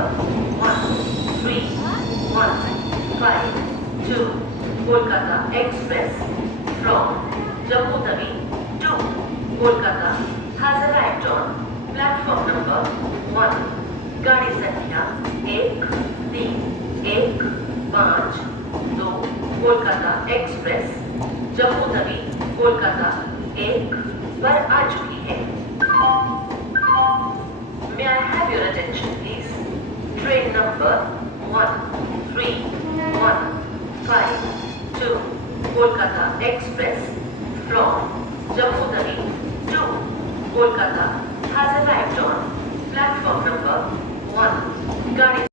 1315 Kolkata Express from Jammutavi to Kolkata has arrived on platform number 1. गाड़ी संख्या 1315 Kolkata express Jammu Tawi Kolkata 1 पर आ चुकी है. May I have your attention please? Train number 1315 Kolkata Express from Jammutavi to Kolkata